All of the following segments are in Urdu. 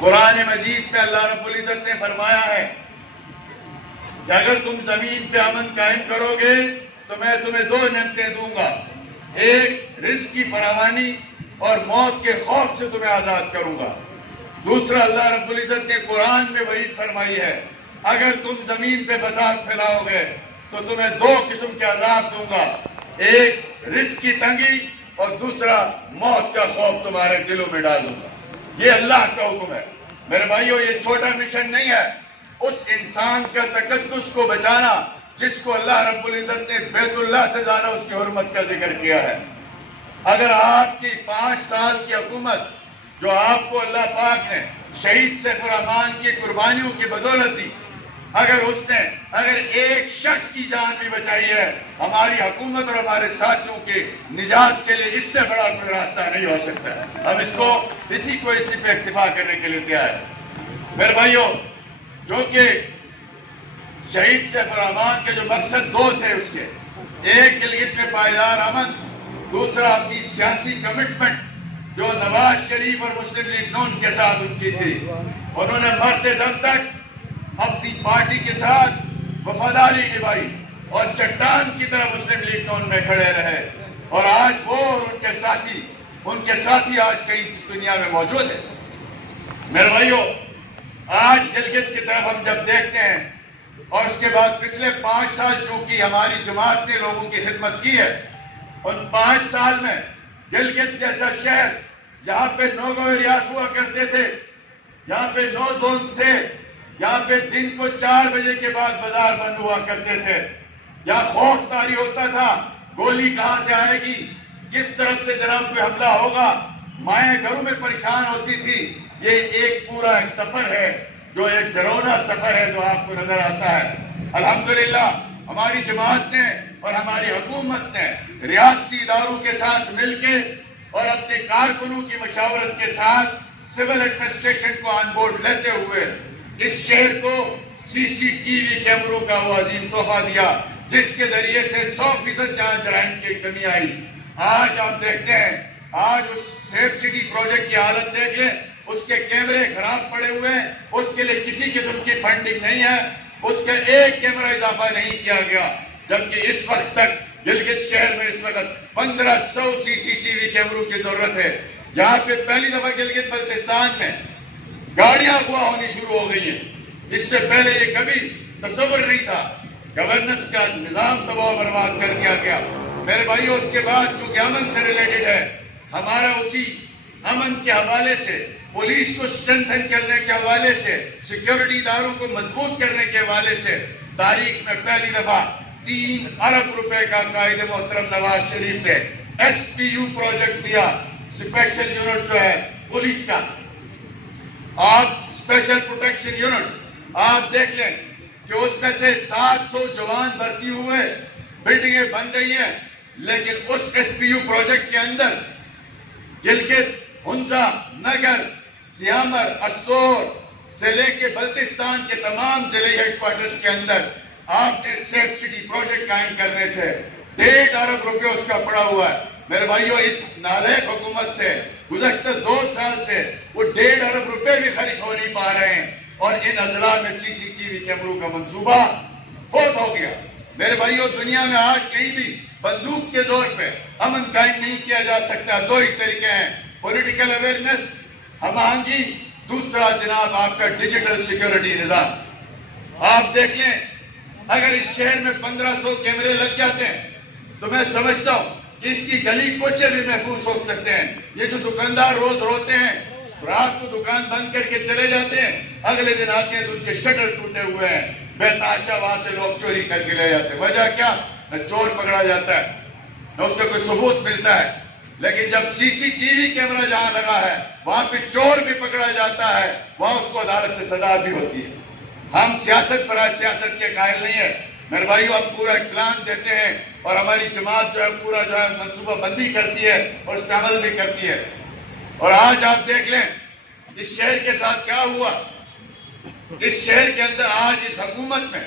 قرآن مجید میں اللہ رب العزت نے فرمایا ہے کہ اگر تم زمین پہ امن قائم کرو گے تو میں تمہیں دو نعمتیں دوں گا، ایک رزق کی فراوانی اور موت کے خوف سے تمہیں آزاد کروں گا۔ دوسرا اللہ رب العزت نے قرآن میں وعید فرمائی ہے اگر تم زمین پہ فساد پھیلاؤ گے تو تمہیں دو قسم کے عذاب دوں گا، ایک رزق کی تنگی اور دوسرا موت کا خوف تمہارے دلوں میں ڈالوں گا۔ یہ اللہ کا حکم ہے میرے بھائیو، یہ چھوٹا مشن نہیں ہے۔ اس انسان کا تقدس کو بچانا جس کو اللہ رب العزت نے بیت اللہ سے زیادہ اس کی حرمت کا ذکر کیا ہے۔ اگر آپ کی 5 سال کی حکومت جو آپ کو اللہ پاک نے شہید سیف الرحمان کی قربانیوں کی بدولت دی، اگر ایک شخص کی جان بھی بچائی ہے، ہماری حکومت اور ہمارے ساتھیوں کے نجات کے لیے اس سے بڑا کوئی راستہ نہیں ہو سکتا ہے۔ ہم اسی پہ اکتفا کرنے کے لیے تیار ہے میرے بھائیو، جو کہ شہید سیف الرحمان کے جو مقصد دو تھے اس کے، ایک گلگت میں پائیدار امن، دوسرا اپنی سیاسی کمٹمنٹ جو نواز شریف اور مسلم لیگ نون کے ساتھ ان کی تھی، انہوں نے مرتے دم تک اپنی پارٹی کے ساتھ وفاداری نبھائی اور چٹان کی طرح مسلم لیگ نون میں کھڑے رہے، اور آج وہ اور ان کے ساتھی آج کئی دنیا میں موجود ہیں۔ میرے بھائیو، آج گلگت کی طرف ہم جب دیکھتے ہیں اور اس کے بعد پچھلے 5 سال چونکہ ہماری جماعت نے لوگوں کی خدمت کی ہے، ان 5 سال میں گلگت جیسا شہر جہاں پہ 9 ایریاز ہوا کرتے تھے، یہاں پہ 9 زون تھے، یہاں پہ دن کو 4 بجے کے بعد بازار بند ہوا کرتے تھے، یہاں خوف طاری ہوتا تھا گولی کہاں سے آئے گی، کس طرف سے جناب کوئی حملہ ہوگا، مائیں گھروں میں پریشان ہوتی تھی۔ یہ ایک پورا ایک سفر ہے جو ایک ڈراؤنا سفر ہے جو آپ کو نظر آتا ہے۔ الحمدللہ ہماری جماعت نے اور ہماری حکومت نے ریاستی اداروں کے ساتھ مل کے اور اپنے کارکنوں کی مشاورت کے ساتھ سول ایڈمنسٹریشن کو آن بورڈ لیتے ہوئے اس شہر کو CCTV کیمروں کا وہ عظیم تحفہ دیا جس کے ذریعے سے 100% جہاں جرائم کی کمی آئی۔ آج آپ دیکھتے ہیں، آج اس سیف سٹی پروجیکٹ کی حالت دیکھ لیں، اس کے کیمرے خراب پڑے ہوئے ہیں، اس کے لیے کسی قسم کی فنڈنگ نہیں ہے، اس کا ایک کیمرہ اضافہ نہیں کیا گیا، جبکہ اس وقت تک گلگت شہر میں اس وقت 1500 CCTV کیمروں کی ضرورت ہے۔ یہاں پہ پہلی دفعہ گلگت بلتستان میں گاڑیاں اغوا ہونی شروع ہو گئی ہیں، اس سے پہلے یہ کبھی تصور نہیں تھا۔ گورننس کا نظام تباہ و برباد کر دیا گیا میرے بھائیو۔ اس کے بعد کیونکہ امن سے ریلیٹڈ ہے، ہمارا اسی امن کے حوالے سے، پولیس کو اسٹرینتھن کرنے کے حوالے سے، سیکیورٹی اداروں کو مضبوط کرنے کے حوالے سے تاریخ میں پہلی دفعہ 3 ارب روپے کا قائد محترم نواز شریف نے SPU پروجیکٹ دیا، اسپیشل یونٹ جو ہے پولیس کا، آپ اسپیشل پروٹیکشن یونٹ، آپ دیکھ لیں کہ اس میں سے 700 جوان بھرتی ہوئے، بلڈنگیں بن رہی ہیں، لیکن اس SPU پروجیکٹ کے اندر گلگت، ہنزا، نگر، دیامر، استور سے لے کے بلتستان کے تمام ضلعی ہیڈ کوارٹرز کے اندر آپ نے سیف سٹی پروجیکٹ قائم کرنے تھے۔ 1.5 ارب روپے اس کا پڑا ہوا ہے میرے بھائیو۔ اس نالائق حکومت سے گزشتہ 2 سال سے وہ 1.5 ارب روپے بھی خرچ ہو نہیں پا رہے ہیں، اور ان اضلاع میں CCTV کیمروں کا منصوبہ فوت ہو گیا میرے بھائیو۔ دنیا میں آج کہیں بھی بندوق کے زور پہ امن قائم نہیں کیا جا سکتا۔ 2 ہی طریقے ہیں، پولیٹیکل اویئرنیس، ہم آہنگی، دوسرا جناب آپ کا ڈیجیٹل سیکیورٹی نظام۔ آپ دیکھ لیں اگر اس شہر میں 1500 کیمرے لگ جاتے ہیں تو میں سمجھتا ہوں کہ اس کی گلی کوچے بھی محفوظ ہو سکتے ہیں۔ یہ جو دکاندار روز روتے ہیں، رات کو دکان بند کر کے چلے جاتے ہیں، اگلے دن آتے ہیں تو ان کے شٹر ٹوٹے ہوئے ہیں، بے تحاشا وہاں سے لوگ چوری کر کے لے جاتے ہیں۔ وجہ کیا؟ نہ چور پکڑا جاتا ہے، نہ اس کا کوئی ثبوت ملتا ہے۔ لیکن جب CCTV کیمرہ جہاں لگا ہے وہاں پہ چور بھی پکڑا جاتا ہے، وہاں اس کو عدالت سے سزا بھی ہوتی ہے۔ ہم سیاست برائے سیاست کے قائل نہیں ہیں میرے بھائیو، ہم پورا ایک پلان دیتے ہیں اور ہماری جماعت جو ہے پورا جو ہے منصوبہ بندی کرتی ہے اور اس پہ عمل بھی کرتی ہے۔ اور آج آپ دیکھ لیں اس شہر کے ساتھ کیا ہوا۔ اس شہر کے اندر آج اس حکومت میں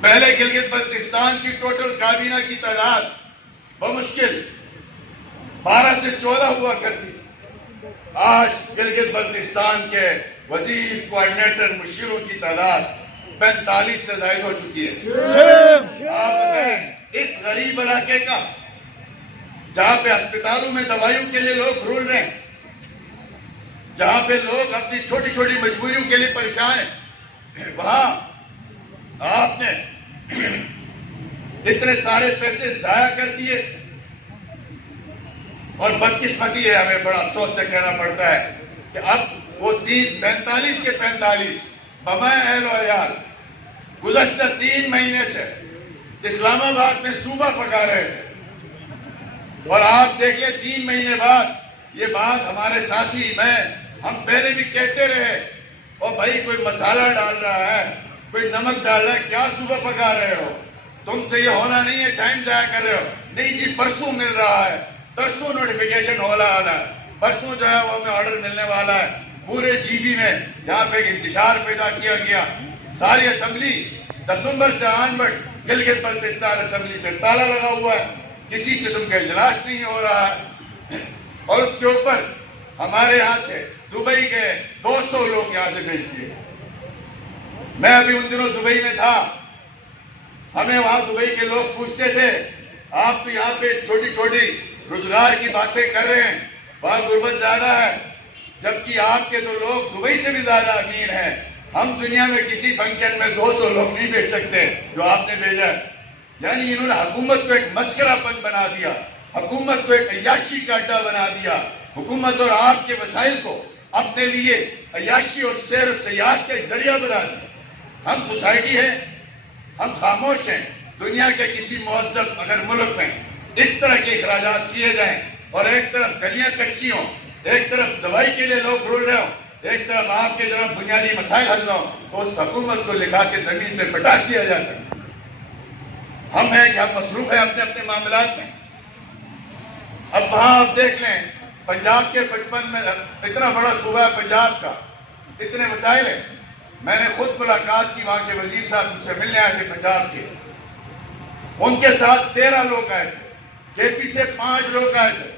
پہلے گلگت بلتستان کی ٹوٹل کابینہ کی تعداد بمشکل 12 سے 14 ہوا کرتی تھی، آج گلگت بلتستان کے وزیر کوآرڈینیٹر مشیروں کی تعداد 45 سے زائد ہو چکی ہے۔ آپ بتائیں اس غریب علاقے کا جہاں پہ اسپتالوں میں دوائیوں کے لیے لوگ رول رہے ہیں، جہاں پہ لوگ اپنی چھوٹی چھوٹی مجبوریوں کے لیے پریشان ہیں، وہاں آپ نے اتنے سارے پیسے ضائع کر دیے۔ اور بدقسمتی ہے، ہمیں بڑا افسوس سے کہنا پڑتا ہے کہ اب وہ 45 کے 45 بمائے اہل و عیال گزشتہ 3 مہینے سے اسلام آباد میں صوبہ پکا رہے تھے، اور آپ دیکھیں 3 مہینے بعد یہ بات ہمارے ساتھی ہم پہلے بھی کہتے رہے، اور بھائی کوئی مسالہ ڈال رہا ہے، کوئی نمک ڈال رہا ہے، کیا صوبہ پکا رہے ہو؟ تم سے یہ ہونا نہیں ہے، ٹائم ضائع کر رہے ہو۔ نہیں جی، پرسوں مل رہا ہے، پرسوں نوٹیفیکیشن ہونا آنا ہے، پرسوں جو ہے وہ ہمیں آرڈر ملنے والا ہے۔ پورے جی بی میں جہاں پہ انتشار پیدا کیا گیا، ساری اسمبلی دسمبر سے آنورڈ گلگت بلتستان اسمبلی پہ تالا لگا ہوا ہے، کسی قسم کا اجلاس نہیں ہو رہا ہے، اور اس کے اوپر ہمارے یہاں سے دبئی کے 200 لوگ یہاں سے بھیج دیے۔ میں ابھی ان دنوں دبئی میں تھا، ہمیں وہاں دبئی کے لوگ پوچھتے تھے آپ تو یہاں پہ چھوٹی چھوٹی روزگار کی باتیں کر رہے ہیں، وہاں غربت زیادہ ہے، جبکہ آپ کے تو لوگ دبئی سے بھی زیادہ امیر ہیں۔ ہم دنیا میں کسی فنکشن میں 200 لوگ نہیں بھیج سکتے جو آپ نے بھیجا ہے۔ یعنی انہوں نے حکومت کو ایک مسخرہ پن بنا دیا، حکومت کو ایک عیاشی کا اڈا بنا دیا، حکومت اور آپ کے وسائل کو اپنے لیے عیاشی اور سیر و سیاحت کا ایک ذریعہ بنا دیا۔ ہم سوسائٹی ہیں، ہم خاموش ہیں۔ دنیا کے کسی مہذب اگر ملک میں اس طرح کے اخراجات کیے جائیں اور ایک طرف گلیاں کچی ہوں، ایک طرف دوائی کے لیے لوگ رول رہے ہوں، ایک طرف آپ کے جناب بنیادی مسائل حل نہ ہوں، تو اس حکومت کو لکھا کے زمین پہ پٹا دیا جا سکتا۔ ہم ہیں کہ ہم مصروف ہیں اپنے اپنے معاملات میں۔ اب وہاں آپ دیکھ لیں، پنجاب کے 55 میں اتنا بڑا صوبہ ہے پنجاب کا، اتنے مسائل ہیں۔ میں نے خود ملاقات کی، وہاں کے وزیر صاحب مجھ سے ملنے آئے تھے پنجاب کے، ان کے ساتھ 13 لوگ آئے تھے، کے پی سے 5 لوگ آئے تھے،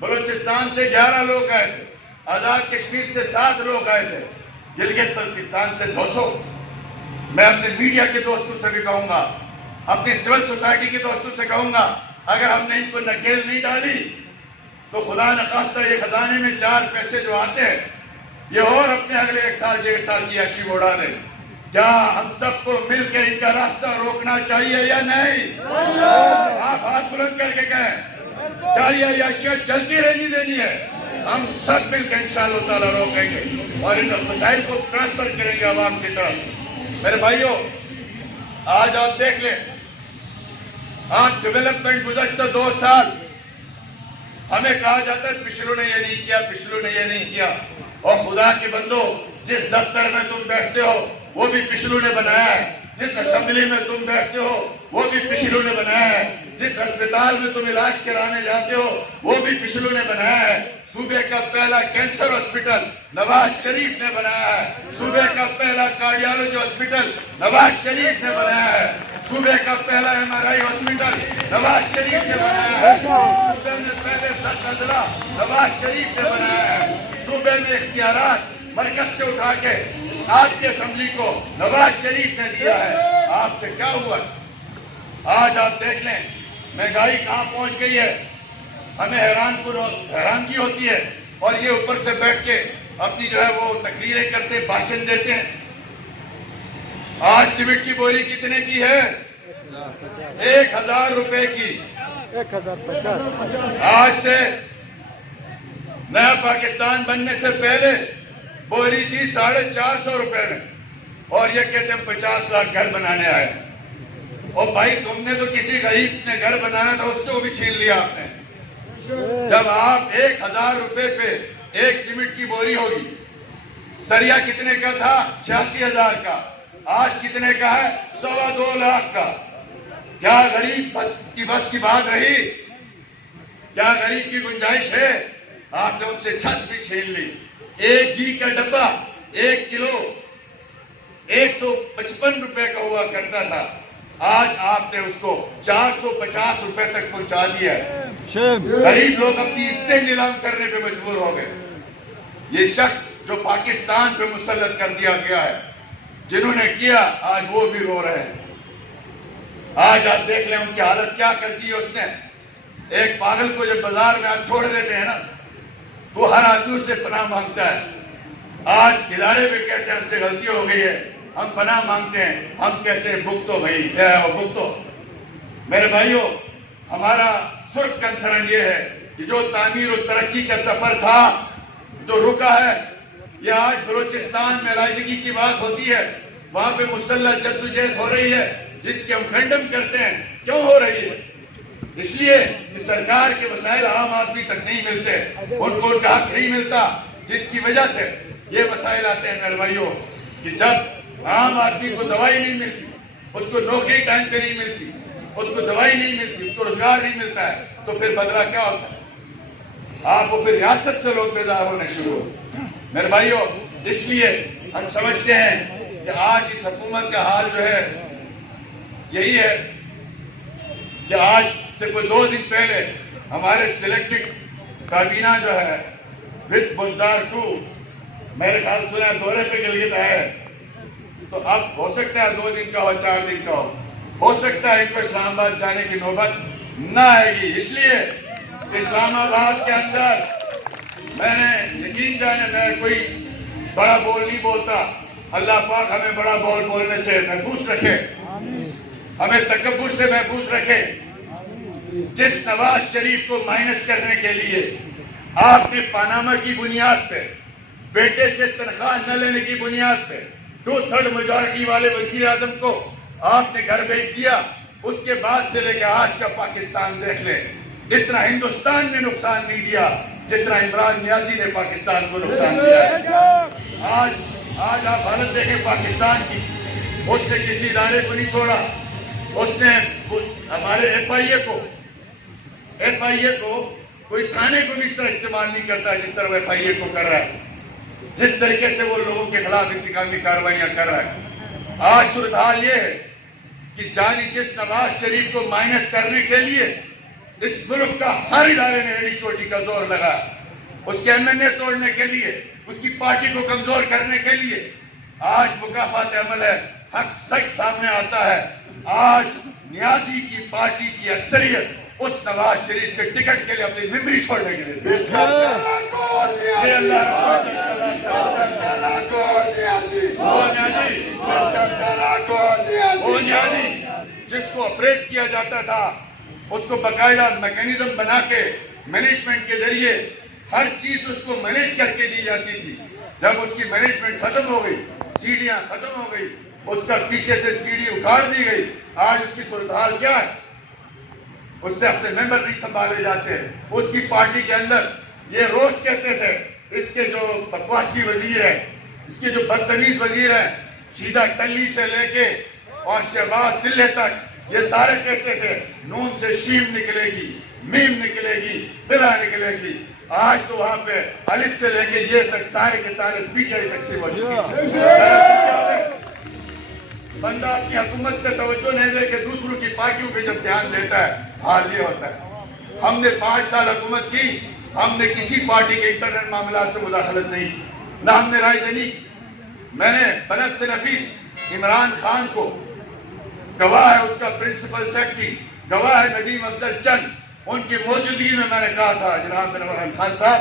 بلوچستان سے 11 لوگ آئے تھے، آزاد کشمیر سے 7 لوگ آئے تھے، گلگت بلتستان سے 200۔ میں اپنے میڈیا کے دوستوں سے بھی کہوں گا، اپنی سول سوسائٹی کے دوستوں سے کہوں گا، اگر ہم نے ان کو نکیل نہیں ڈالی تو خدا نخواستہ یہ خزانے میں 4 پیسے جو آتے ہیں یہ اور اپنے اگلے 1 سال 1.5 سال کی عیاشی میں اڑا دیں۔ کیا ہم سب کو مل کے ان کا راستہ روکنا چاہیے یا نہیں؟ آپ ہاتھ بلند کر کے کہیں، کیا یہ عیاشیاں چلتی رہنی دینی ہے؟ ہم سب مل کے انشاءاللہ تعالیٰ روکیں گے اور ان مسائل کو ٹرانسفر کریں گے عوام کی طرف۔ میرے بھائیوں، آج آپ دیکھ لیں، آج ڈیولپمنٹ گزشتہ 2 سال ہمیں کہا جاتا ہے پچھلوں نے یہ نہیں کیا، پچھلوں نے یہ نہیں کیا، اور خدا کے بندو، جس دفتر میں تم بیٹھتے ہو وہ بھی پچھلوں نے بنایا ہے، جس اسمبلی میں تم بیٹھتے ہو وہ بھی پچھلوں نے بنایا ہے، جس اسپتال میں تم علاج کرانے جاتے ہو وہ بھی پچھلوں نے بنایا ہے۔ صوبے کا پہلا کینسر ہاسپٹل نواز شریف نے بنایا ہے، صوبے کا پہلا کارڈیالوجی ہاسپٹل نواز شریف نے بنایا ہے، صوبے کا پہلا MRI ہاسپٹل نواز شریف نے بنایا ہے، صوبے میں پہلے سر نظرہ نواز شریف نے بنایا ہے، صوبے میں اختیارات مرکز سے اٹھا کے آپ کی اسمبلی کو نواز شریف نے دیا ہے۔ آپ سے کیا ہوا؟ آج آپ دیکھ لیں مہنگائی کہاں پہنچ گئی ہے، ہمیں حیرانگی ہوتی ہے، اور یہ اوپر سے بیٹھ کے اپنی جو ہے وہ تقریریں کرتے، بھاشن دیتے ہیں۔ آج سیمنٹ کی بوری کتنے کی ہے؟ 1000 روپے کی۔ 1050۔ آج سے نیا پاکستان بننے سے پہلے بوری تھی 450 روپے میں، اور یہ کہتے ہیں 50 لاکھ گھر بنانے آئے۔ اور بھائی تم نے تو کسی غریب نے گھر بنانا تھا، اس کو بھی چھین لیا آپ نے۔ جب آپ 1000 روپے پہ ایک سیمنٹ کی بوری ہوگی، سریا کتنے کا تھا؟ 86,000 کا، آج کتنے کا ہے؟ 2.25 لاکھ کا۔ کیا غریب بس کی بات رہی؟ کیا غریب کی گنجائش ہے؟ آپ نے ان سے چھت بھی چھین لی۔ ایک گھی کا ڈبہ 1 کلو 155 روپے کا ہوا کرتا تھا، آج آپ نے اس کو 450 روپے تک پہنچا دیا ہے۔ غریب لوگ اپنی عزتیں نیلام کرنے پہ مجبور ہو گئے۔ یہ شخص جو پاکستان پہ مسلط کر دیا گیا ہے، جنہوں نے کیا، آج وہ بھی رو رہے ہیں۔ آج آپ دیکھ لیں ان کی حالت کیا کر دی ہے اس نے۔ ایک پاگل کو جب بازار میں آپ چھوڑ دیتے ہیں نا، تو ہر آدمی اس سے پناہ مانگتا ہے۔ آج ادارے بھی کہتے ہیں ہم سے غلطی ہو گئی ہے، ہم پناہ مانگتے ہیں، ہم کہتے ہیں بھگتو بھائی، بھگتو۔ میرے بھائیوں، ہمارا صرف کنسرن یہ ہے کہ جو تعمیر و ترقی کا سفر تھا جو رکا ہے، یہ آج بلوچستان میں علیحدگی کی بات ہوتی ہے، وہاں پہ مسلح جدوجہد ہو رہی ہے جس کی ہم کنڈم کرتے ہیں۔ کیوں ہو رہی ہے؟ اس لیے کہ سرکار کے وسائل عام آدمی تک نہیں ملتے، ان کو ان کا حق نہیں ملتا، جس کی وجہ سے یہ مسائل آتے ہیں میرے بھائیوں کہ جب عام آدمی کو دوائی نہیں ملتی، اس کو نوکری ٹائم پہ نہیں ملتی، اس کو دوائی نہیں ملتی، اس کو روزگار نہیں ملتا ہے، تو پھر بدلہ کیا ہوتا ہے؟ آپ کو پھر ریاست سے لوگ بیزار ہونے شروع ہوتے ہیں۔ میرے بھائیوں، اس لیے ہم سمجھتے ہیں کہ آج اس حکومت کا حال جو ہے یہی ہے کہ آج سے کوئی 2 دن پہلے ہمارے سلیکٹڈ کابینہ جو ہے وتھ بزدار 2 میرے خیال سنا دورے پہ گلگت ہے، تو اب ہو سکتا ہے 2 دن کا ہو، 4 دن کا ہو سکتا ہے ان کو اسلام آباد جانے کی نوبت نہ آئے گی۔ اس لیے اسلام آباد کے اندر میں نے یقین جانے میں کوئی بڑا بول نہیں بولتا، اللہ پاک ہمیں بڑا بول بولنے سے محفوظ رکھے، ہمیں تکبر سے محفوظ رکھے۔ جس نواز شریف کو مائنس کرنے کے لیے آپ نے پاناما کی بنیاد پہ، بیٹے سے تنخواہ نہ لینے کی بنیاد پہ 2/3 میجورٹی والے وزیر اعظم کو آپ نے گھر بھیج دیا، اس کے بعد سے لے کے آج کا پاکستان دیکھ لیں، اتنا ہندوستان نے نقصان نہیں دیا جتنا عمران نیازی نے پاکستان کو نقصان دیا۔ آج آپ حالت دیکھیں پاکستان کی، اس نے کسی ادارے کو نہیں چھوڑا، اس نے ہمارے ایف آئی اے کو کوئی تھانے کو بھی اس طرح استعمال نہیں کرتا جس طرح ایف آئی اے کو کر رہا ہے، جس طریقے سے وہ لوگوں کے خلاف انتقامی کارروائیاں کر رہا ہے۔ آج صورتحال یہ ہے کہ جانی جس نواز شریف کو مائنس کرنے کے لیے اس ملک کا ہر ادارے نے ایڑی چوٹی کا زور لگا، اس کے ایم این اے توڑنے کے لیے، اس کی پارٹی کو کمزور کرنے کے لیے۔ آج مکافات عمل ہے، حق سچ سامنے آتا ہے۔ آج نیازی کی پارٹی کی اکثریت اس نواز شریف کے ٹکٹ کے لیے اپنی ممبری چھوڑنے کے لیے جس کو آپریٹ کیا جاتا تھا، اس کو باقاعدہ میکینزم بنا کے مینجمنٹ کے ذریعے ہر چیز اس کو مینج کر کے دی جاتی تھی۔ جب اس کی مینجمنٹ ختم ہو گئی، سیڑھیاں ختم ہو گئی، اس کا پیچھے سے سیڑھی اکھاڑ دی گئی، آج اس کی صورتحال کیا ہے؟ اس سے اپنے ممبر نہیں سنبھالے جاتے۔ اس کی پارٹی کے اندر یہ روز کہتے تھے اس کے جو بکواسی وزیر ہیں، اس کے جو بدتمیز وزیر ہیں، شیدہ ٹلی سے لے کے اور شہباز دلے تک، یہ سارے کہتے تھے نون سے شیم نکلے گی، میم نکلے گی، فلا نکلے گی۔ آج تو وہاں پہ الف سے لے کے یہ تک سارے کے سارے پی ٹی آئی تقسیم ہو چکے ہیں۔ بندہ اپنی حکومت پہ توجہ نہیں دے کے دوسروں کی پارٹیوں پہ جب دھیان دیتا ہے، حال یہ ہوتا ہے۔ ہم نے 5 سال حکومت کی، ہم نے کسی پارٹی کے انٹرنل معاملات میں مداخلت نہیں کی، نہ ہم نے رائے دہی کی۔ میں نے بنفس نفیس عمران خان کو، گواہ ہے اس کا پرنسپل سیکرٹری، گواہ ہے ندیم افضل چند، ان کی موجودگی میں نے کہا تھا جناب عمران خان صاحب،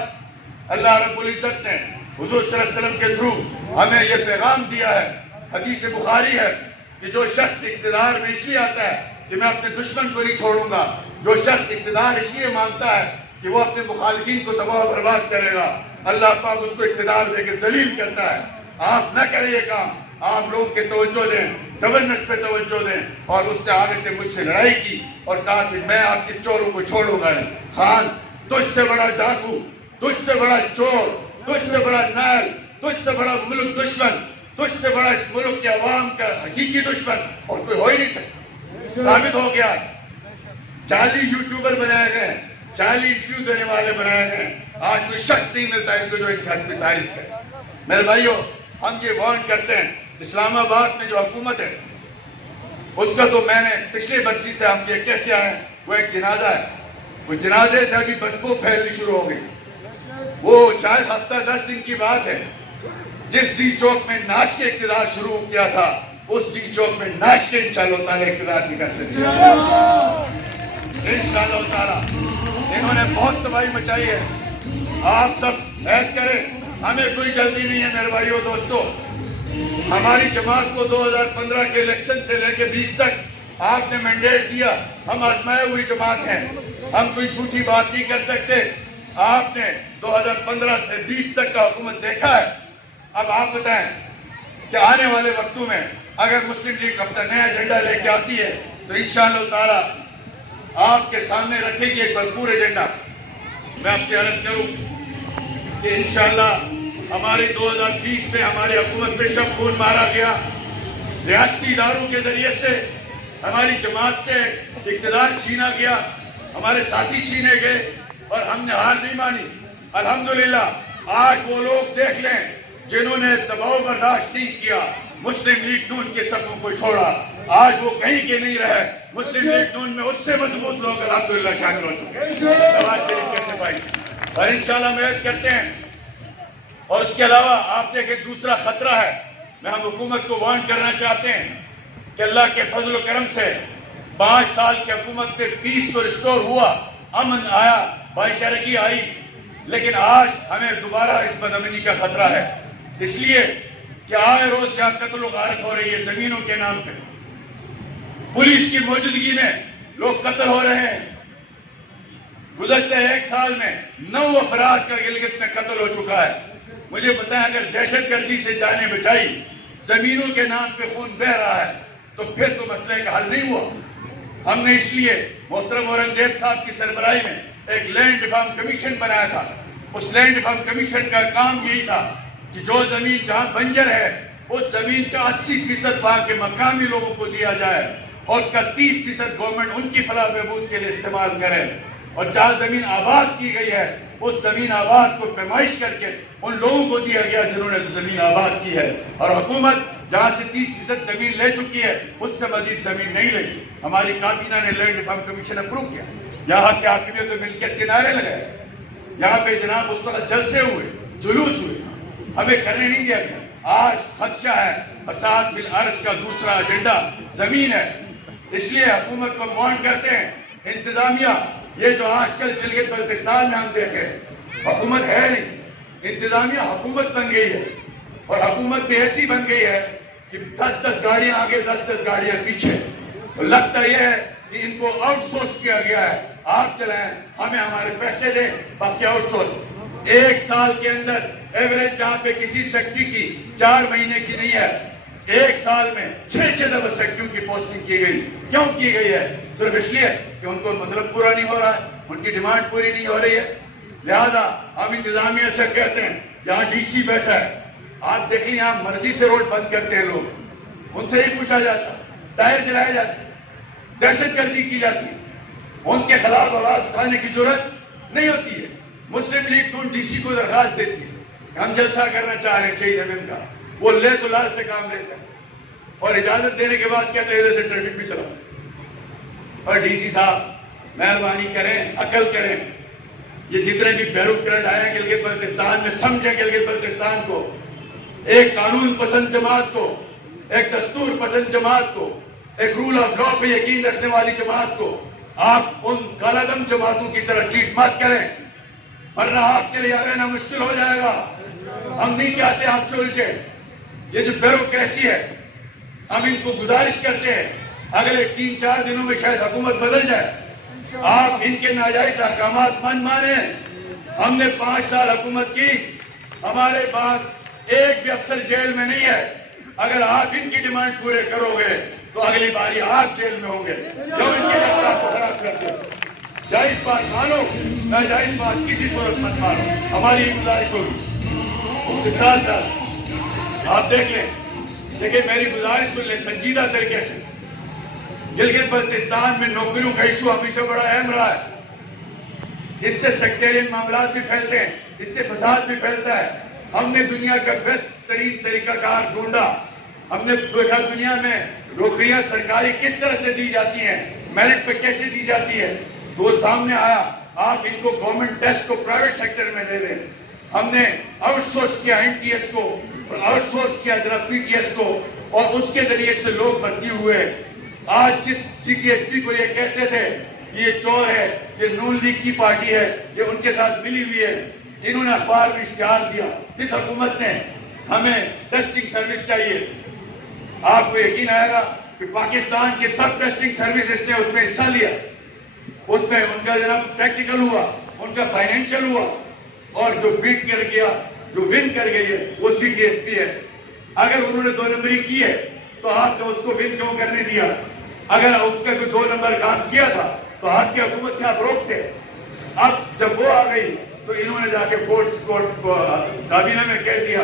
اللہ رب العزت نے حضور صلی اللہ علیہ وسلم کے تھرو ہمیں یہ پیغام دیا ہے، حدیث بخاری ہے کہ جو شخص اقتدار میں اس لیے آتا ہے کہ میں اپنے دشمن کو نہیں چھوڑوں گا، جو شخص اقتدار اس لیے مانگتا ہے کہ وہ اپنے مخالفین کو تباہ و برباد کرے گا، اللہ پاک اس کو اقتدار دے کے ذلیل کرتا ہے۔ آپ نہ کریں یہ کام، آپ لوگ کے توجہ دیں، گورننس پہ توجہ دیں۔ اور اس نے آگے سے مجھ سے لڑائی کی اور کہا کہ میں آپ کے چوروں کو چھوڑوں گا نہیں۔ خان، تجھ سے بڑا ڈاکو، تجھ سے بڑا چور، تجھ سے بڑا نائل، تجھ سے بڑا ملک دشمن، تجھ سے بڑا اس ملک کے عوام کا حقیقی دشمن اور کوئی ہو ہی نہیں سکتا۔ ثابت ہو گیا، 40 یوٹیوبر بنائے گئے، 40 انٹرویو دینے والے بنائے گئے، آج کوئی شخص نہیں ملتا ان کو جو ان کی حق میں تعریف کرے۔ میرے بھائیوں، ہم یہ وارن کرتے ہیں، اسلام آباد میں جو حکومت ہے اس کا تو میں نے پچھلے برسی سے ہم یہ کہتے ہیں وہ ایک جنازہ ہے، وہ جنازے سے ابھی بدبو پھیلنی شروع ہو گئی۔ وہ شاید ہفتہ 10 دن کی بات ہے، جس ڈی چوک میں ناچ کے اقتدار شروع کیا تھا، اس ڈی چوک میں ناچ کے انشاءاللہ تعالیٰ اقتدار نہیں کر سکتے انشاءاللہ تعالیٰ۔ انہوں نے بہت تباہی مچائی ہے۔ آپ سب عہد کریں، ہمیں کوئی جلدی نہیں ہے میرے بھائیوں دوستوں۔ ہماری جماعت کو 2015 کے الیکشن سے لے کے 20 تک آپ نے مینڈیٹ دیا، ہم آزمائے ہوئی جماعت ہیں، ہم کوئی جھوٹی بات نہیں کر سکتے۔ آپ نے 2015 سے 20 تک کا حکومت دیکھا ہے۔ اب آپ بتائیں کہ آنے والے وقتوں میں اگر مسلم لیگ اپنا نیا ایجنڈا لے کے آتی ہے تو انشاءاللہ تعالیٰ آپ کے سامنے رکھے گی ایک بھرپور ایجنڈا۔ میں آپ سے عرض کروں کہ انشاءاللہ ہماری 2020 میں ہماری حکومت پہ شب خون مارا گیا، ریاستی اداروں کے ذریعے سے ہماری جماعت سے اقتدار چھینا گیا، ہمارے ساتھی چھینے گئے اور ہم نے ہار نہیں مانی۔ الحمدللہ آج وہ لوگ دیکھ لیں جنہوں نے دباؤ برداشت نہیں کیا، مسلم لیگ نون کے صفوں کو چھوڑا، آج وہ کہیں کے نہیں رہے۔ مسلم لیگ نون میں اس سے مضبوط لوگ الحمدللہ شامل ہو چکے ہیں، نواز شریف کے سپاہی، اور انشاءاللہ محنت کرتے ہیں۔ اور اس کے علاوہ آپ دیکھیں دوسرا خطرہ ہے، میں ہم حکومت کو وارن کرنا چاہتے ہیں کہ اللہ کے فضل و کرم سے 5 سال کی حکومت میں پیس تو ریسٹور ہوا، امن آیا، بھائی چارگی آئی، لیکن آج ہمیں دوبارہ اس بدامنی کا خطرہ ہے، اس لیے کہ آئے روز جہاں قتل و غارت ہو رہی ہے زمینوں کے نام پہ، پولیس کی موجودگی میں لوگ قتل ہو رہے ہیں۔ گزشتہ 1 سال میں 9 افراد کا گلگت میں قتل ہو چکا ہے۔ مجھے بتائیں اگر دہشت گردی سے جانیں بچائی، زمینوں کے نام پہ خون بہ رہا ہے تو پھر تو مسئلے کا حل نہیں ہوا۔ ہم نے اس لیے محترم اورنگزیب صاحب کی سربراہی میں ایک لینڈ ریفارم کمیشن بنایا تھا۔ اس لینڈ ریفارم کمیشن کا کام یہی تھا کہ جو زمین جہاں بنجر ہے اس زمین کا 80% وہاں کے مقامی لوگوں کو دیا جائے اور اس کا 30% گورنمنٹ ان کی فلاح بہبود کے لیے استعمال کرے، اور جہاں زمین آباد کی گئی ہے اس زمین آباد کو پیمائش کر کے ان لوگوں کو دیا گیا جنہوں نے زمین آباد کی ہے، اور حکومت جہاں سے 30% زمین لے چکی ہے اس سے مزید زمین نہیں لے گی۔ ہماری کابینہ نے لینڈ ریفارم کمیشن اپروو کیا، یہاں کے حاکمیت و ملکیت کے نعرے لگائے، یہاں پہ جناب اس وقت جلسے ہوئے، جلوس ہوئے، ہمیں کرنے نہیں دیا گیا۔ آج خدشہ ہے فساد فی الارض کا دوسرا ایجنڈا زمین ہے، اس لیے حکومت کو وارن کرتے ہیں، انتظامیہ یہ جو آج کل گلگت بلتستان میں ہم دیکھیں حکومت ہے نہیں، انتظامیہ حکومت بن گئی ہے، اور حکومت بھی ایسی بن گئی ہے کہ 10 گاڑیاں آگے 10 گاڑیاں پیچھے۔ لگتا یہ ہے کہ ان کو آؤٹ سورس کیا گیا ہے، آپ چلائیں ہمیں ہمارے پیسے دیں باقی آؤٹ سورس۔ 1 سال کے اندر ایوریج جہاں پہ کسی سیکٹری کی 4 مہینے کی نہیں ہے، 1 سال میں 6 دفعہ سیکٹریوں کی پوسٹنگ کی گئی۔ کیوں کی گئی ہے؟ صرف اس لیے کہ ان کو مطلب پورا نہیں ہو رہا ہے، ان کی ڈیمانڈ پوری نہیں ہو رہی ہے۔ لہذا ہم انتظامیہ سے کہتے ہیں جہاں ڈی سی بیٹھا ہے آپ دیکھ لیں یہاں مرضی سے روڈ بند کرتے ہیں لوگ، ان سے ہی پوچھا جاتا، ٹائر جلائے جاتے، دہشت گردی کی جاتی ہے، ان کے خلاف آواز اٹھانے کی ضرورت نہیں ہوتی ہے۔ مسلم لیگ نون ڈی سی کو درخواست دیتی ہے کہ ہم جلسہ کرنا چاہ رہے ہیں 6 زمین کا، وہ لے تو لال سے کام لیتا ہے اور اجازت دینے کے بعد کہتے ہیں ادھر سے ٹریفک بھی چلا۔ اور ڈی سی صاحب مہربانی کریں، عقل کریں، یہ جتنے بھی بیوروکریٹ آئے ہیں گلگت بلتستان میں سمجھیں گلگت بلتستان کو، ایک قانون پسند جماعت کو، ایک دستور پسند جماعت کو، ایک رول آف لا پہ یقین رکھنے والی جماعت کو آپ ان کالعدم جماعتوں کی طرح ٹریٹ مت کریں، ورنہ آپ کے لیے رہنا مشکل ہو جائے گا۔ ہم نہیں چاہتے آپ سے الجھے، یہ جو بیوروکریسی ہے ہم ان کو گزارش کرتے ہیں اگلے 3-4 دنوں میں شاید حکومت بدل جائے، آپ ان کے ناجائز احکامات من مانیں۔ ہم نے 5 سال حکومت کی، ہمارے بعد ایک بھی افسر جیل میں نہیں ہے۔ اگر آپ ان کی ڈیمانڈ پورے کرو گے تو اگلی باری آپ جیل میں ہوں گے، جو ان کے اقرار کو خراب کرتے ہیں۔ جائز بات مانو، ناجائز بات کسی صورت مت مانو، ہماری گزارش ہوگی۔ اس کے ساتھ ساتھ آپ دیکھ لیں، دیکھیں میری گزارش سن لیں سنجیدہ طریقے سے، گلگت بلتستان میں نوکریوں کا ایشو ہمیشہ بڑا اہم رہا ہے، اس سے سیکٹرین معاملات بھی پھیلتے ہیں، اس سے فساد بھی پھیلتا ہے۔ ہم نے دنیا کا بیسٹ ترین طریقہ کار ڈھونڈا، ہم نے دیکھا دنیا میں نوکریاں سرکاری کس طرح سے دی جاتی ہیں، میرٹ پہ کیسے دی جاتی ہے، تو وہ سامنے آیا آپ ان کو گورنمنٹ ٹیسٹ کو پرائیویٹ سیکٹر میں دے دیں. ہم نے آؤٹ سورس کیا NTS کو, آؤٹ سورس کیا جناب PTS کو, اور اس کے ذریعے سے لوگ بھرتی ہوئے. آج جس CTSP کو یہ کہتے تھے یہ چور ہے, یہ نون لیگ کی پارٹی ہے, یہ ان کے ساتھ ملی ہوئی ہے, انہوں نے اخبار میں اشتہار دیا. اس حکومت نے ہمیں ٹیسٹنگ سروس چاہیے. آپ کو یقین آئے گا کہ پاکستان کے سب ٹیسٹنگ سروسز نے اس میں حصہ لیا. اس میں ان کا جناب پریکٹیکل ہوا, ان کا فائنینشیل ہوا, اور جو بیٹ کر گیا, جو ون کر گئی ہے وہ CTSP ہے. اگر انہوں نے 2 نمبری کی ہے تو آپ نے اس کو ون کیوں کرنے دیا؟ اگر اس کا کوئی 2 نمبر کام کیا تھا تو آپ کی حکومت سے آپ روکتے. اب جب وہ آ گئی تو انہوں نے جا کے کورٹ کابینہ میں کہہ دیا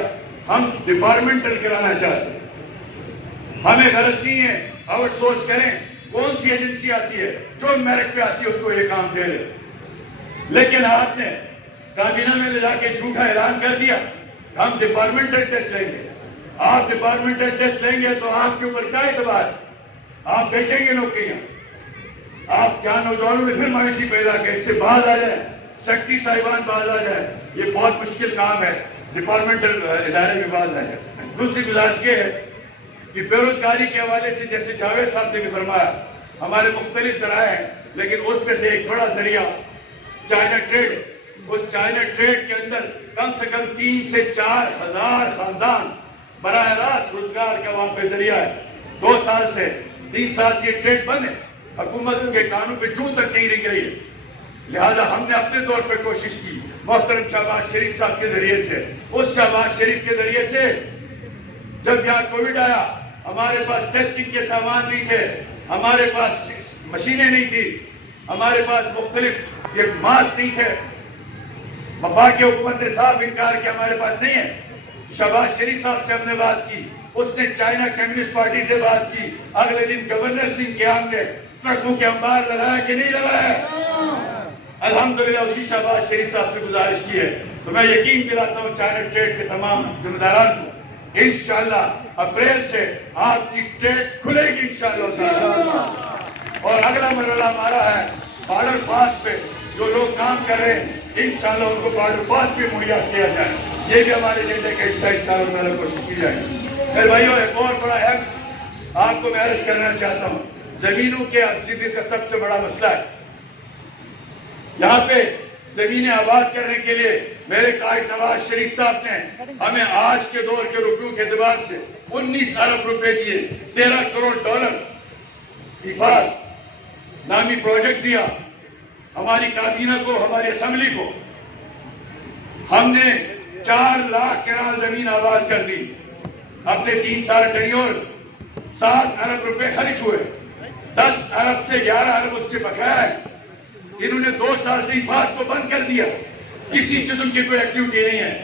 ہم ڈپارٹمنٹل کرانا چاہتے ہیں. ہمیں غرض نہیں ہے, آؤٹ سورس کریں, کون سی ایجنسی آتی ہے جو میرٹ پہ آتی ہے اس کو یہ کام دے لے. لیکن آپ نے کابینہ میں لے جا کے جھوٹا اعلان کر دیا ہم ڈپارٹمنٹل ٹیسٹ لیں گے. آپ ڈپارٹمنٹل ٹیسٹ لیں گے تو آپ کے اوپر کیا اعتبار؟ آپ بیچیں گے نوکریاں. آپ کیا نوجوانوں میں پھر مایوسی پیدا کر اس سے باز آ جائیں, سیکٹری صاحبان باز آ جائیں. یہ بہت مشکل کام ہے, ڈپارٹمنٹل ادارے میں باز آ جائیں. دوسری گزارش یہ ہے کہ بے روزگاری کے حوالے سے جیسے جاوید صاحب نے بھی فرمایا ہمارے مختلف ذرائع ہیں, لیکن اس میں سے ایک بڑا ذریعہ چائنا ٹریڈ ہے. اس چائنا ٹریڈ کے اندر کم سے کم 3 سے 4 ہزار خاندان براہ راست روزگار کا وہاں پہ ذریعہ ہے. 2 سال سے 3 سال سے یہ ٹریڈ بند ہے, حکومت کے قانون پہ چوں تک نہیں رک رہی ہے. لہذا ہم نے اپنے طور پہ کوشش کی محترم شہباز شریف صاحب کے ذریعے سے. اس شہباز شریف کے ذریعے سے جب یہاں کووڈ آیا ہمارے پاس ٹیسٹنگ کے سامان نہیں تھے, ہمارے پاس مشینیں نہیں تھی, ہمارے پاس مختلف یہ ماسک نہیں تھے. وفاقی حکومت نے صاف انکار کیا ہمارے پاس نہیں ہے. شہباز شریف صاحب سے ہم نے بات کی, اس نے چائنا کمیونسٹ پارٹی سے بات کی. اگلے دن گورنر سنگھ قیام نے ٹرکوں کے انبار لگایا کہ نہیں لگایا؟ الحمدللہ اسی شہباز شریف صاحب سے گزارش کی ہے. تو میں یقین دلاتا ہوں چائنا ٹریڈ کے تمام ذمہ داران کو انشاءاللہ اپریل سے آپ کی ٹریڈ کھلے گی انشاءاللہ. اور اگلا مرحلہ ہمارا ہے بارڈر پاس پہ جو لوگ کام کر رہے ہیں انشاءاللہ ان کو بارڈر پاس پہ مہیا کیا جائے. یہ بھی ہمارے ایجنڈے کا حصہ انشاءاللہ کوشش کی جائے. میرے بھائیوں ایک اور بڑا اہم آپ کو میں عرض کرنا چاہتا ہوں, زمینوں کے عجیبی کا سب سے بڑا مسئلہ ہے. یہاں پہ زمینیں آباد کرنے کے لیے میرے قائد نواز شریف صاحب نے ہمیں آج کے دور کے روپیوں کے اعتبار سے 19 ارب روپے دیے, 13 کروڑ ڈالر حفاظ نامی پروجیکٹ دیا ہماری کابینہ کو, ہماری اسمبلی کو. ہم نے 4 لاکھ کنال زمین آباد کر دی. اپنے 3 سال ٹینیور 7 ارب روپے خرچ ہوئے, 10 ارب سے 11 ارب اس کے بقایا ہے. انہوں نے 2 سال سے حفاظت کو بند کر دیا, کسی قسم کی کوئی ایکٹیویٹی نہیں ہے.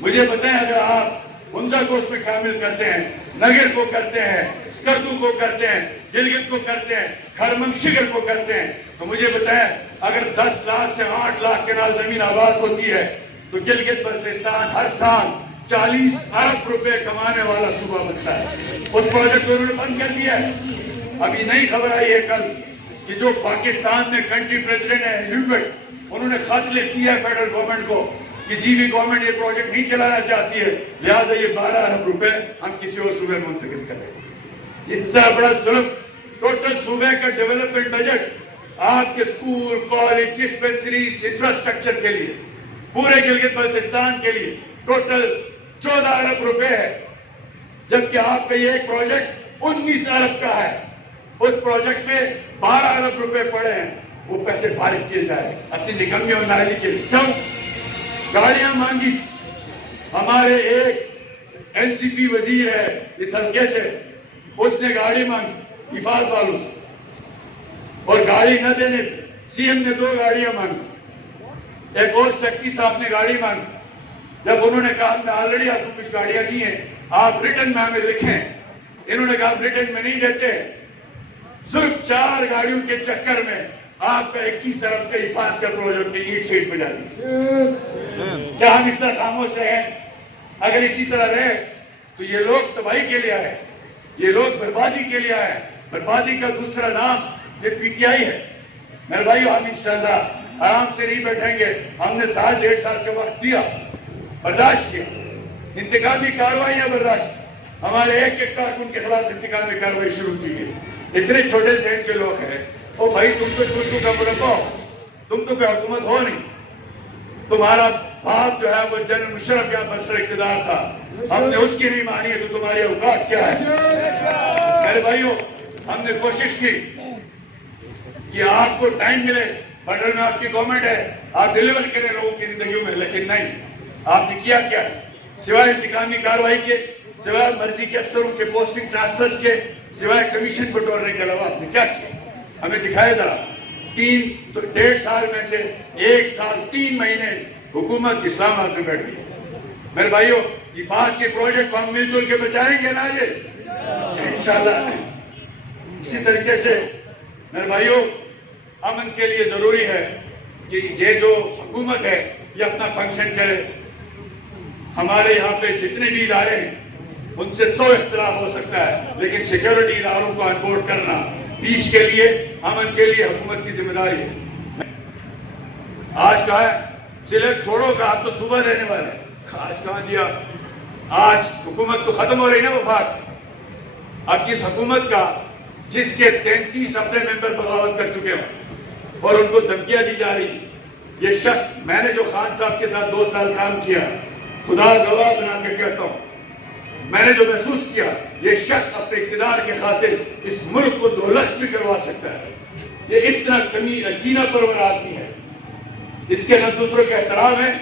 مجھے بتائیں اگر آپ ہنزا کو اس میں شامل کرتے ہیں, نگر کو کرتے ہیں, اسکردو کو کرتے ہیں, گلگت کو کرتے ہیں, خرمن شگر کو کرتے ہیں, تو مجھے بتائیں اگر 10 لاکھ سے 8 لاکھ کنال زمین آباد ہوتی ہے تو گلگت بلتستان ہر سال 40 ارب روپے کمانے والا صوبہ بنتا ہے. اس پروجیکٹ کو انہوں نے بند کر دیا ہے. ابھی نئی خبر آئی ہے کل کہ جو پاکستان میں کنٹری پریزیڈنٹ ہیں ہیوبرٹ, انہوں نے خط لکھ دیا ہے فیڈرل گورنمنٹ کو کہ جی بھی گورنمنٹ یہ پروجیکٹ نہیں چلانا چاہتی ہے, لہٰذا یہ 12 ارب روپے ہم کسی اور صوبے میں منتقل کریں. اتنا بڑا ظلم. ٹوٹل صوبے کا ڈیولپمنٹ بجٹ آپ کے اسکول, کالج, ڈسپینسریز, انفراسٹرکچر کے لیے پورے گلگت بلتستان کے لیے ٹوٹل 14 ارب روپے ہے, جبکہ آپ کا یہ ایک پروجیکٹ 19 ارب کا ہے. اس پروجیکٹ میں 12 ارب روپے پڑے ہیں, وہ پیسے فارغ کیے جائے اپنی نکمی اور نااہلی کے لیے. کیوں؟ گاڑیاں مانگی. ہمارے ایک NCP وزیر ہے اس حلقے سے, اس نے گاڑی مانگی حفاظت والوں سے, اور گاڑی نہ دینے CM نے 2 گاڑیاں مانگی. ایک اور سیکٹری صاحب نے گاڑی مانگی. جب انہوں نے کہا ہم نے آلریڈی آپ کو کچھ گاڑیاں دی ہیں, آپ ریٹرن میں ہمیں لکھیں, انہوں نے کہا ہم ریٹرن میں نہیں دیتے. صرف 4 گاڑیوں کے چکر میں آپ کا 21 ارب کا حفاظت کا پروجیکٹ اینٹ شیٹ پہ جاتی. کیا ہم اس طرح خاموش رہے؟ اگر اسی طرح رہے تو یہ لوگ تباہی کے لیے آئے, یہ لوگ بربادی کے لیے آئے. بربادی کا دوسرا نام یہ PTI ہے. میرے بھائیو ہم انشاءاللہ آرام سے نہیں بیٹھیں گے. ہم نے سال 1.5 سال کا وقت دیا, برداشت کیا, انتقامی کارروائیاں برداشت, ہمارے ایک کارکن کے خلاف انتقامی کارروائی شروع کی گئی. اتنے چھوٹے ذہن کے لوگ ہیں. او بھائی تم تو چھوٹو کا مربع ہو, تم تو کوئی حکومت ہو نہیں. تمہارا باپ جو ہے وہ جنرل مشرف یہاں برسر اقتدار تھا, ہم نے اس کی نہیں مانی ہے, تو تمہاری اوقات کیا ہے؟ میرے بھائیوں, ہم نے کوشش کی کہ آپ کو ٹائم ملے, بارڈر میں آپ کی گورنمنٹ ہے, آپ ڈیلیور کریں لوگوں کی زندگیوں میں, لیکن نہیں. آپ نے کیا کیا؟ سوائے انتقامی کارروائی کے, سوائے مرضی کے افسروں کے پوسٹنگ ٹرانسفر کے, سوائے کمیشن کو توڑنے کے علاوہ آپ نے کیا کیا؟ ہمیں دکھائے ذرا. 1.5 سال میں سے 1 سال 3 مہینے حکومت اسلام آباد میں بیٹھ گئی. میرے بھائیوں, حفاظت کے پروجیکٹ کو ہم مل جل کے بچائیں گے نا یہ انشاءاللہ. اسی طریقے سے میرے بھائیوں, امن کے لیے ضروری ہے کہ یہ جو حکومت ہے یہ اپنا فنکشن کرے. ہمارے یہاں پہ جتنے بھی ادارے ہیں ان سے 100 اختلاف ہو سکتا ہے, لیکن سیکیورٹی اداروں کو آن بورڈ کرنا پیس کے لیے, امن کے لیے حکومت کی ذمہ داری ہے. آج کہا ہے سلیکٹ چھوڑو کا, آپ تو صوبہ دینے والے, آج کہاں دیا؟ آج حکومت تو ختم ہو رہی نا وفاق. اب اس حکومت کا جس کے 33 اپنے ممبر بغاوت کر چکے ہوں اور ان کو دھمکیاں دی جا رہی, یہ شخص, میں نے جو خان صاحب کے ساتھ 2 سال کام کیا, خدا گواہ بنا کے کہتا ہوں, میں نے جو محسوس کیا, یہ شخص اپنے اقتدار کے خاطر اس ملک کو 2 لخت بھی کروا سکتا ہے. یہ اتنا کینہ پرور آدمی ہے, اس کے نہ دوسروں کا احترام ہے,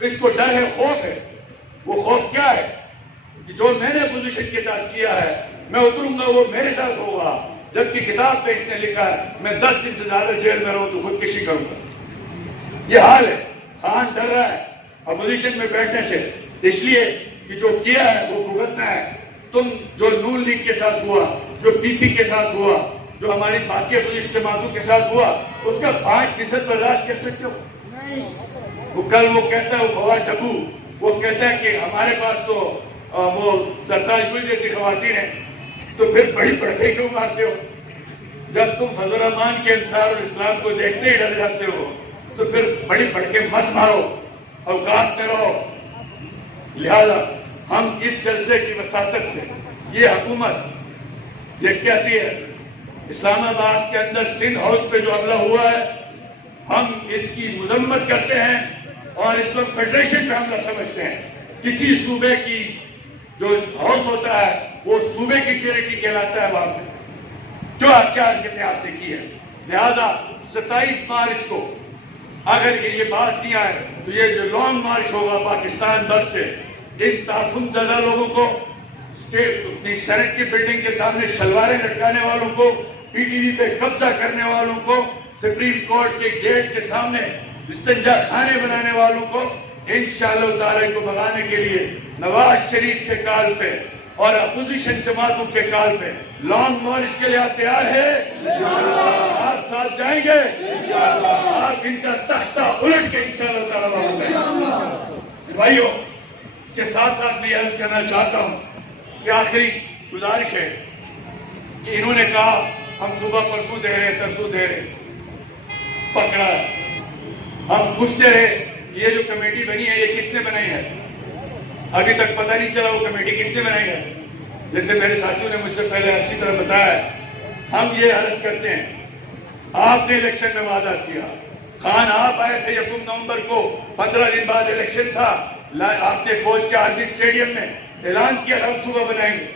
اس کو ڈر ہے, خوف ہے. وہ خوف کیا ہے کہ جو میں نے اپوزیشن کے ساتھ کیا ہے میں اتروں گا وہ میرے ساتھ ہوگا, جبکہ کتاب پہ اس نے لکھا ہے میں 10 دن سے زیادہ جیل میں رہوں تو خودکشی کروں گا. یہ حال ہے. خان ڈر رہا ہے اپوزیشن میں بیٹھنے سے, اس لیے کہ جو کیا ہے وہ بھگتنا ہے. تم جو نون لیگ کے ساتھ ہوا, جو پی پی کے ساتھ ہوا, جو ہماری باقی اپوزیشن جماعتوں کے ساتھ ہوا, اس کا 5% برداشت کر سکتے ہو؟ وہ کل وہ کہتا ہے, وہ فواد ڈبو وہ کہتا ہے کہ ہمارے پاس تو وہ سرتاج گل جیسی خواتین ہیں, تو پھر بڑی پڑھائی کیوں مارتے ہو؟ جب تم فضل الرحمان کے انصار اور اسلام کو دیکھتے ہی ڈر جاتے ہو تو پھر بڑی پڑھ کے مت مارو, اوقات میں رہو. لہذا ہم اس جلسے کی وساطت سے یہ حکومت یہ کہتی ہے, اسلام آباد کے اندر سندھ ہاؤس پہ جو حملہ ہوا ہے ہم اس کی مذمت کرتے ہیں اور اس کو فیڈریشن پہ حملہ سمجھتے ہیں. کسی صوبے کی جو ہاؤس ہوتا ہے وہ صوبے کی چیریٹی کہلاتا ہے. وہاں پہ جو کیا حرکتیں آپ نے کی ہے. لہذا 27 مارچ کو اگر یہ بات نہیں آئے تو یہ جو لانگ مارچ ہوگا پاکستان بھر سے, ان تعفن زدہ لوگوں کو, اپنی سینٹ کی بلڈنگ کے سامنے شلواریں لٹکانے والوں کو, پی ٹی وی پہ قبضہ کرنے والوں کو, سپریم کورٹ کے گیٹ کے سامنے استنجا خانے بنانے والوں کو انشاءاللہ تعالی کو بھگانے کے لیے نواز شریف کے کال پہ اور اپوزیشن جماعتوں کے کال پہ لانگ مارچ کے لیے آپ تیار ہیں؟ آپ ساتھ جائیں گے؟ آپ ان کا تختہ الٹ کے انشاءاللہ تعالی. بھائیو, اس کے ساتھ ساتھ میں عرض کرنا چاہتا ہوں کہ آخری گزارش ہے کہ انہوں نے کہا ہم صبح پرسوں دے رہے, ترسوں دے رہے, پکڑا. ہم پوچھتے رہے یہ جو کمیٹی بنی ہے یہ کس نے بنائی ہے؟ ابھی تک پتہ نہیں چلا وہ کمیٹی کس نے بنائی ہے. جیسے میرے ساتھیوں نے مجھ سے پہلے اچھی طرح بتایا, ہم یہ عرض کرتے ہیں آپ نے الیکشن میں وعدہ کیا, خان آپ آئے تھے 1 نومبر کو, 15 دن بعد الیکشن تھا, آپ نے فوج کے آرمی اسٹیڈیم میں اعلان کیا ہم صوبہ بنائیں گے.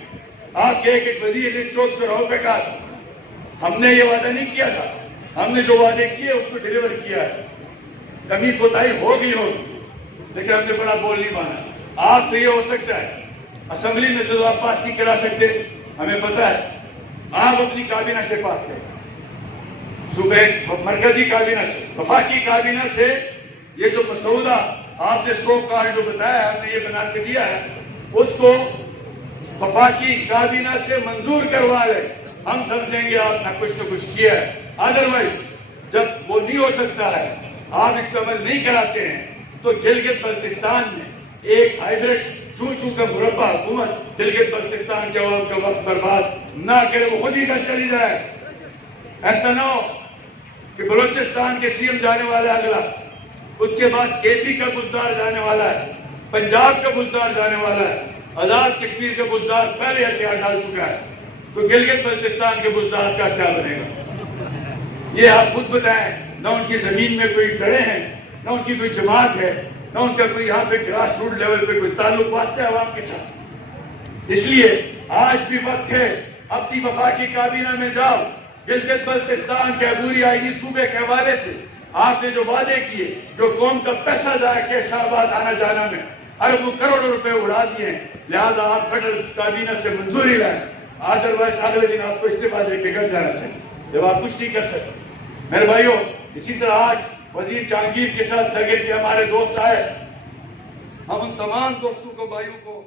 آپ کے ایک وزیر نے چوک چوراہوں پہ کہا تھا. ہم نے یہ وعدہ نہیں کیا تھا, ہم نے جو وعدے کیے اس کو ڈیلیور کیا ہے. کمی کوتاہی ہوگی لیکن ہم نے بڑا بول نہیں مانا. آپ سے یہ ہو سکتا ہے اسمبلی میں جو آپ پاس نہیں کرا سکتے, ہمیں پتا ہے, آپ اپنی کابینہ سے پاس کریں, صوبے مرکزی کابینہ سے, وفاقی کابینہ سے. یہ جو مسودہ آپ نے 100 کارڈ جو بتایا ہے ہم نے یہ بنا کے دیا ہے, اس کو وفاقی کابینہ سے منظور کروا لیں. ہم سمجھیں گے آپ نے کچھ نہ کچھ کیا ہے. ادروائز جب وہ نہیں ہو سکتا ہے, آپ اس پہ عمل نہیں کراتے ہیں, تو گلگت بلتستان میں ایک ہائیبرڈ چوں کا مربع حکومت گلگت بلتستان کے عوام کا وقت برباد نہ کرے, وہ خود ہی گھر چلی جائے. ایسا نہ ہو کہ بلوچستان کے سی ایم جانے والا ہے اگلا، اس کے بعد کے پی کا بزدار جانے والا ہے، پنجاب کا بزدار جانے والا ہے، آزاد کشمیر کا بزدار پہلے ہتھیار ڈال چکا ہے، تو گلگت بلتستان کے بزدار کا کیا بنے گا؟ یہ آپ خود بتائیں۔ نہ ان کی زمین میں کوئی کھڑے ہیں، نہ ان کی کوئی جماعت ہے، نہ ان کا کوئی یہاں پہ گراس روٹ لیول پہ کوئی تعلق واسطہ ہے عوام کے ساتھ۔ اس لیے آج بھی وقت ہے، اپنی وفاقی کابینہ میں جاؤ، گلگت بلتستان کے عبوری آئینی صوبے کے حوالے سے آپ نے جو وعدے کیے، جو قوم کا پیسہ ضائع کیا شاہباد آنا جانا میں، اربوں کروڑوں روپے اڑا دیے ہیں، لہذا آپ فیڈرل کابینہ سے منظوری لائیں، ادروائز اگلے دن آپ کو استعفا دے کے گھر جانا چاہیے جب آپ کچھ نہیں کر سکتے۔ میرے بھائیوں، اسی طرح آج وزیر جہانگیر کے ساتھ لگے کہ ہمارے دوست آئے، ہم ان تمام دوستوں کو، بھائیوں کو